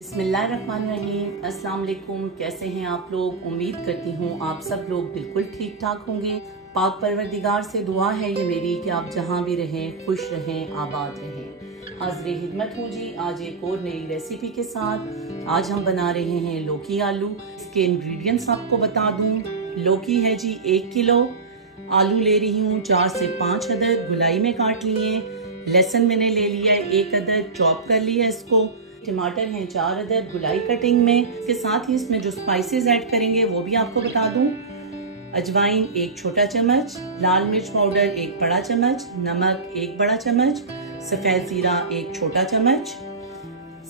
बिस्मिल्लाहिर्रहमानिर्रहीम। अस्सलाम वालेकुम। कैसे हैं आप लोग? उम्मीद करती हूँ आप सब लोग बिल्कुल ठीक ठाक होंगे। पाक परवरदिगार से दुआ है ये मेरी कि आप जहाँ भी रहें खुश रहें, आबाद रहें। हाज़िर हिदमत हूँ जी आज एक और नई रेसिपी के साथ। आज हम बना रहे हैं लौकी आलू। इसके इंग्रेडिएंट्स आपको बता दूँ। लौकी है जी 1 किलो, आलू ले रही हूँ 4 से 5 अदद, गुलाई में काट लिए। लहसुन मैंने ले लिया है 1 अदद, चॉप कर लिया इसको। टमाटर हैं 4 अदद, गुलाई कटिंग में। इसके साथ ही इसमें जो स्पाइसेस ऐड करेंगे वो भी आपको बता दूं। अजवाइन 1 छोटा चम्मच, लाल मिर्च पाउडर 1 बड़ा चम्मच, नमक 1 बड़ा चम्मच, सफेद जीरा 1 छोटा चम्मच,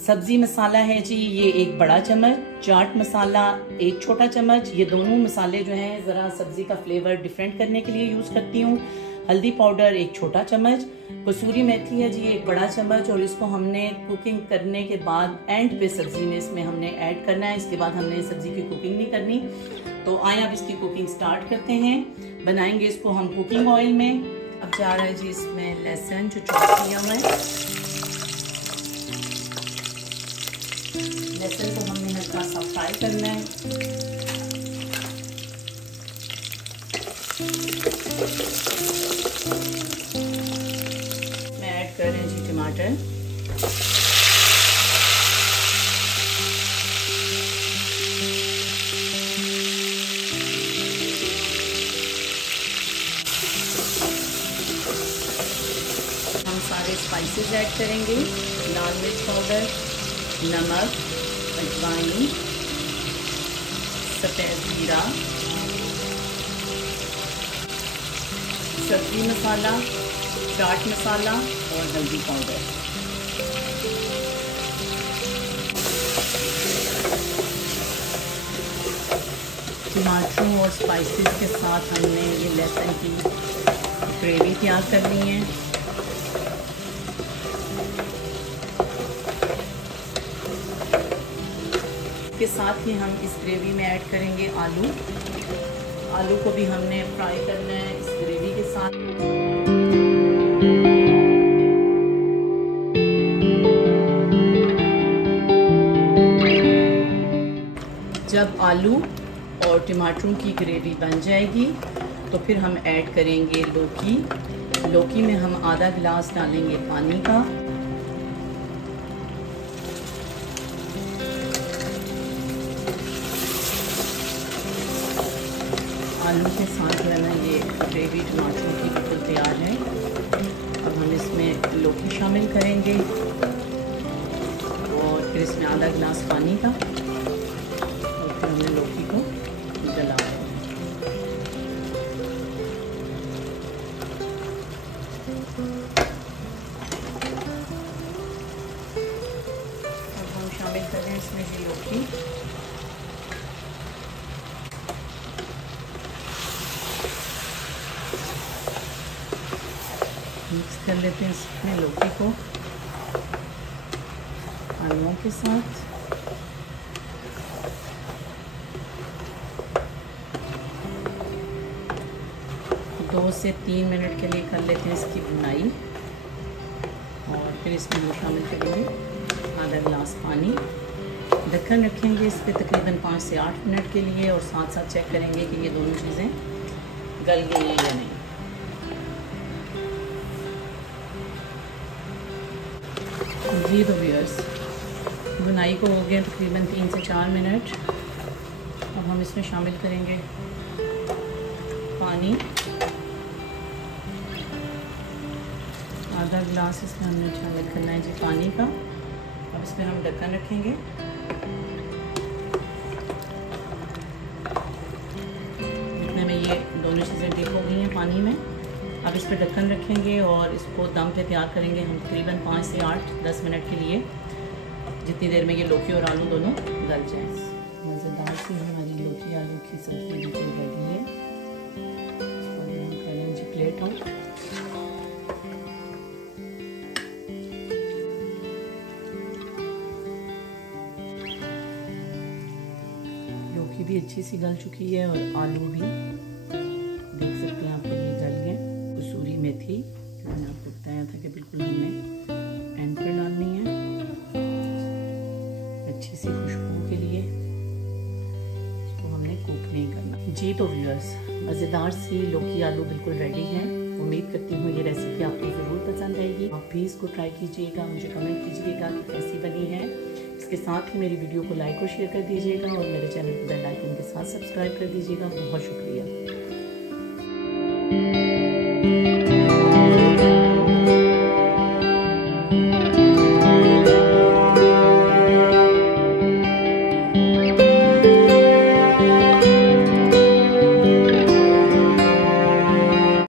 सब्जी मसाला है जी ये 1 बड़ा चम्मच, चाट मसाला 1 छोटा चम्मच। ये दोनों मसाले जो हैं जरा सब्जी का फ्लेवर डिफरेंट करने के लिए यूज करती हूँ। हल्दी पाउडर 1 छोटा चम्मच, कसूरी मेथी है जी 1 बड़ा चम्मच। और इसको हमने कुकिंग करने के बाद एंड पे सब्जी में इसमें हमने ऐड करना है। इसके बाद हमने सब्जी की कुकिंग नहीं करनी। तो आए अब इसकी कुकिंग स्टार्ट करते हैं। बनाएंगे इसको हम कुकिंग ऑयल में। अब जा रहा है जी इसमें लहसुन जो चॉप किया हुआ है। लहसुन को हमने हल्का सा फ्राई करना है। कर रहे हैं जी टमाटर। हम सारे स्पाइसेस ऐड करेंगे। लाल मिर्च पाउडर, नमक, अजवाइन, सफेद जीरा, सब्जी मसाला, चाट मसाला और हल्दी पाउडर। टमाटरों और स्पाइसेस के साथ हमने ये लहसुन की ग्रेवी तैयार करनी है। इसके साथ ही हम इस ग्रेवी में ऐड करेंगे आलू। आलू को भी हमने फ्राई करना है इस ग्रेवी के साथ। जब आलू और टमाटरों की ग्रेवी बन जाएगी तो फिर हम ऐड करेंगे लौकी। लौकी में हम आधा गिलास डालेंगे पानी का। आलू के साथ जो है ना ये ग्रेवी टमाटरों की बिल्कुल तैयार है। अब हम इसमें लौकी शामिल करेंगे और फिर इसमें आधा गिलास पानी का। हमने लौकी को जला है। अब हम शामिल कर रहे हैं इसमें ये लौकी। मिक्स कर लेते हैं इसमें लौकी को आलूओं के साथ। 2 से 3 मिनट के लिए कर लेते हैं इसकी भुनाई। और फिर इसमें हम शामिल करेंगे आधा गिलास पानी। ढक्कन रखेंगे इस पर तकरीबन 5 से 8 मिनट के लिए और साथ साथ चेक करेंगे कि ये दोनों चीज़ें गल गई हैं या नहीं। जी तो व्यूअर्स भुनाई को हो गए तकरीबन 3 से 4 मिनट। अब हम इसमें शामिल करेंगे पानी। आधा गिलास इसमें हमने शामिल करना है जी पानी का। अब इसमें हम ढक्कन रखेंगे। इतने में ये दोनों चीज़ें डिप हो गई हैं पानी में। अब इस पर ढक्कन रखेंगे और इसको दम पे तैयार करेंगे हम तकरीबन 5 से 8-10 मिनट के लिए, जितनी देर में ये लौकी और आलू दोनों गल जाए। मज़ेदार सी हमारी लौकी आलू की सब्ज़ी बिल्कुल रेडी है। और हम करें जी प्लेट आउट। लौकी भी अच्छी सी गल चुकी है और आलू भी देख सकते हैं आप ये गल गए। कसूरी मेथी जो मैंने आपको बताया था कि बिल्कुल हमने एंड पे डालनी है। अच्छी सी खुशबू के लिए इसको हमने कुक नहीं करना। जी तो व्यूअर्स, मज़ेदार सी लौकी आलू बिल्कुल रेडी है। उम्मीद करती हूँ ये रेसिपी आपको ज़रूर पसंद आएगी। आप भी इसको ट्राई कीजिएगा, मुझे कमेंट कीजिएगा कि कैसी बनी है। इसके साथ ही मेरी वीडियो को लाइक और शेयर कर दीजिएगा और मेरे चैनल को बेल आइकन के साथ सब्सक्राइब कर दीजिएगा। बहुत शुक्रिया।